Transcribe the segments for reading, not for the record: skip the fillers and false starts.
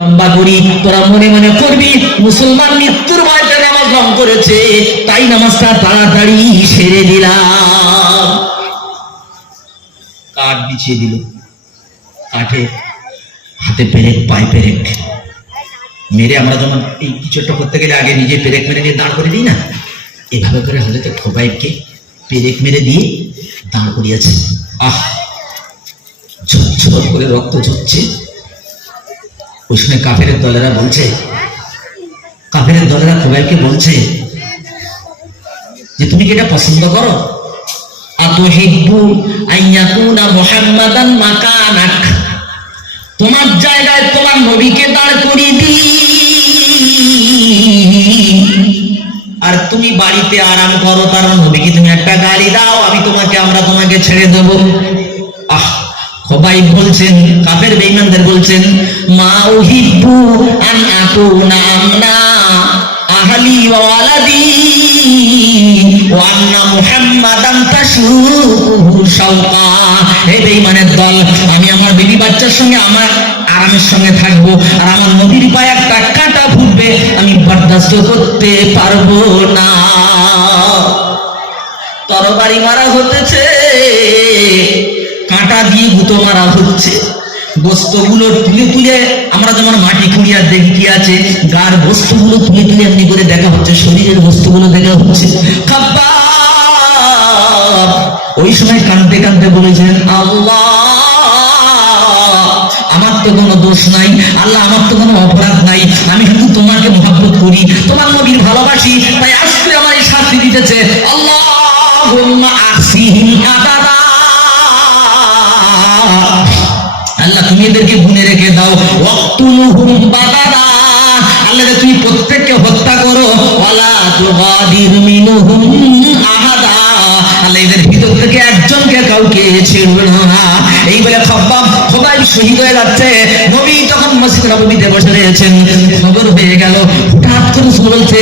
লম্বা করি, তোরা মনে মনে করবি মুসলমান মৃত্যুর ভয়তে নামাজ ভঙ্গ করেছে, তাই নামাজটা তাড়াতাড়ি সেরে দিলাম। কাঠ বিছিয়ে দিল, কাঠে হাতে পেরেক, পায়ে পেরেক মেরে, আমরা যেমন এই কিছু একটা করতে গেলে আগে নিজে পেরেক মেরে নিয়ে দাঁড় করে দিই না, এভাবে করে হজরতে খোবাইবকে পেরেক মেরে দিয়ে দাঁড় করিয়েছে। আহ, ঝরঝর করে রক্ত ঝরছে। ওই সময় কাফেরের দলেরা বলছে, কাফেরের দলেরা খোবাইবকে বলছে যে তুমি কি এটা পছন্দ করো? আতুহিব্বু আইয়াকুনা মুহাম্মাদান মাকানাক, তোমার জায়গায় তোমার নবীকে দাঁড় করিয়ে দিই, আর তুমি বাড়িতে আরাম করো, তার নবীকে তুমি একটা গালি দাও, আমরা তোমাকে ছেড়ে দেব। আহ, খোবাইব বলছেন, কাফের বেঈমানদের বলছেন, মা উহিব্বু আন আকুনা আমনা আহলি ওয়া ওয়ালাদি ওয়া আন্না মুহাম্মাদান তাশরুহু শাওকা। এই বেঈমানের দল, আমি আমার বিবি বাচ্চার সঙ্গে আমার আরামের সঙ্গে থাকবো, আর আমার নবীর পায়ে একটা কাঁটা ফুটবে, আমি বরদাস্ত করতে পারবো না। তরবারি মারা হতেছে, কাঁটা দিয়ে গুঁতো মারা হচ্ছে, বস্তুগুলো তুলে তুলে, আমরা যেমন মাটি খুঁড়িয়ে দেখি কি আছে, গার বস্তুগুলো তুলে তুলে এমনি করে দেখা হচ্ছে, শরীরের বস্তুগুলো দেখা হচ্ছে। খাব্বাব ওই সময় কাঁদতে কাঁদতে বলেছেন, আল্লাহ আমার তো কোনো দোষ নাই, আল্লাহ আমার তো কোনো অপরাধ নাই, আমি কিন্তু তোমাকে মহব্বত করি, তোমার নবীর ভালোবাসি, তাই আজকে আমার এই শাস্তি দিতেছে। আল্লাহুম্মা আসিহিম আদাদা, আল্লাহ তুমি এদেরকে গুনে রেখে দাও। ওয়াক্তুলুহুম বাদাদা, আল্লাহ তুমি প্রত্যেককে হত্যা করো। ওয়ালা তুগাদির মিনহুম আহাদা, আল্লাহ এদের ভিতর থেকে একজনকে কাউকে ছেড়ো না। এই বলে খোবাইব শহীদ হয়ে যাচ্ছে। নবী তখন মসজিদ নববীতে বসে রয়েছেন, খবর হয়ে গেল। হঠাৎ করে বলছে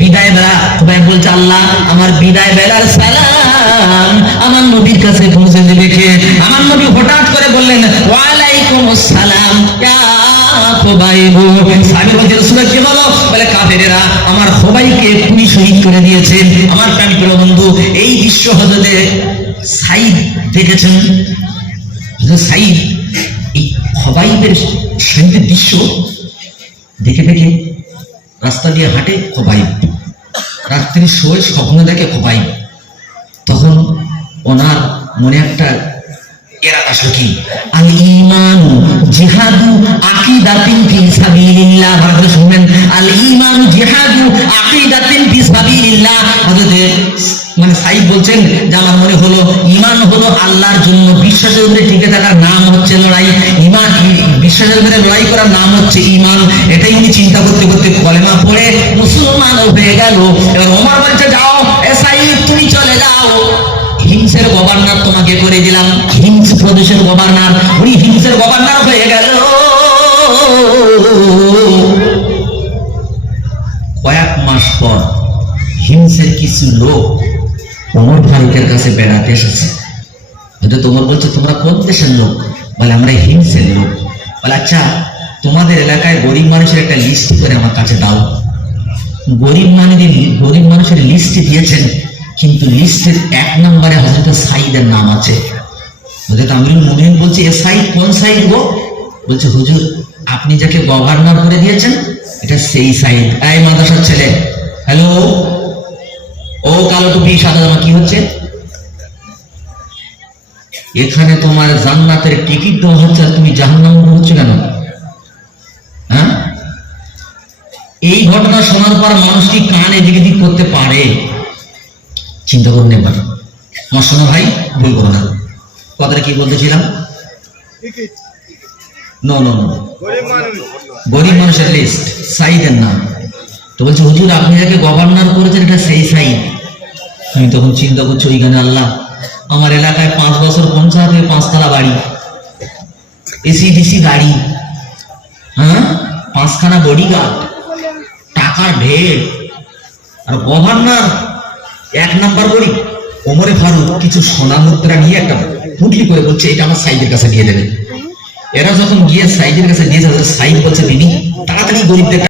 বিদায় বেলা, খোবাইব বলছে, আল্লাহ আমার বিদায় বেলার সালাম আমার নবীর কাছে পৌঁছে দেবে কে? আমার নবী হঠাৎ করে বললেন, ওয়ালাইকুম আসসালাম ইয়া খোবাইব। সাহাবী বলছে, রাসূলুল্লাহ কি হলো? বলে, কাফেরেরা আমার খোবাইবকে খুনি শহীদ করে দিয়েছে। আমার প্রাণী প্রিয় বন্ধু, এই দৃশ্য হযরতে সাঈদ দেখেছেন। হযরত সাঈদ এই খোবাইবের শহীদের দৃশ্য দেখে দেখে রাস্তা দিয়ে হাঁটে খোবাইব, রাত্রি শোয়, স্বপ্ন দেখে খোবাইব। তখন ওনার মনে একটা এরাদা আসলো, কি? আল ঈমানু জিহাদু আকিদাতিন ফি সাবিলিল্লাহ। ভালো করে শুনবেন, আল ঈমানু জিহাদু আকিদাতিন ফি সাবিলিল্লাহ। হযরত মানে সাঈদ বলছেন যে আমার মনে হলো ঈমান হলো আল্লাহর জন্য বিশ্বাসের উপরে টিকে থাকার নাম হচ্ছে লড়াই, ঈমান বিশ্বাসের উপরে লড়াই করার নাম হচ্ছে ঈমান। এটাই উনি চিন্তা করতে করতে কলেমা পড়ে মুসলমান হয়ে গেল। এবার ওমর বলছে, যাও এ সাঈদ তুমি চলে যাও, হিমসের গভর্নর তোমাকে করে দিলাম। হিমস প্রদেশের গভর্নর, উনি হিমসের গভর্নর হয়ে গেল। কয়েক মাস পর হিমসের কিছু লোক ওমর ফারুকের কাছে বেড়াতে এসেছে। হয়তো তোমার বলছে, তোমরা কোন দেশের লোক? বলে, আমরা হিমসের লোক। বলে, আচ্ছা তোমাদের এলাকায় গরিব মানুষের একটা লিস্ট করে আমার কাছে দাও। গরিব মানুষের লিস্ট দিয়েছেন, কিন্তু লিস্টের 1 নম্বরে হযরত সাঈদের নাম আছে। হযরত আমিরুল মুমিনিন বলছে, এ সাঈদ কোন সাঈদ গো? বলছে, হুজুর আপনি যাকে গভর্নর করে দিয়েছেন এটা সেই সাঈদ। এই মাদ্রাসার ছেলে, হ্যালো, ও কালো টুপি সাদা জামা, কি হচ্ছে এখানে? তোমার জান্নাতের টিকিট দেওয়া হচ্ছে আর তুমি জাহান্নামে হচ্ছে কেন? হ্যাঁ, এই ঘটনা শোনার পর মানুষ কি কান এদিক এদিক করতে পারে? চিন্তা করুন একবার। আমার শোনো ভাই, ভুল করো না। কথাটা কি বলতেছিলাম? নো নো নো, গরিব মানুষের লিস্ট, সাঈদের নাম। তো বলছে, হুজুর আপনি যাকে গভর্নর করেছেন এটা সেই সাঈদ। আমি তখন চিন্তা করছি, ওইখানে আল্লাহ আমার এলাকায় 5 বছর পঞ্চায়েত হয়ে 5 তলা বাড়ি, এসিডিসি গাড়ি, হ্যাঁ 5খানা বডিগার্ড, টাকার ঢের, আর গভর্নর 1 নাম্বার বড়ি ওমরে ফারুক কিছু সোনা মুদ্রা নিয়ে একটা পুটলি করে বলছে, এটা আমার সাঈদের কাছে দিয়ে দেবে। এরা যখন গিয়ে সাইদের কাছে দিয়েছে, সাইদ বলছে দিদি তাড়াতাড়ি গরিবদের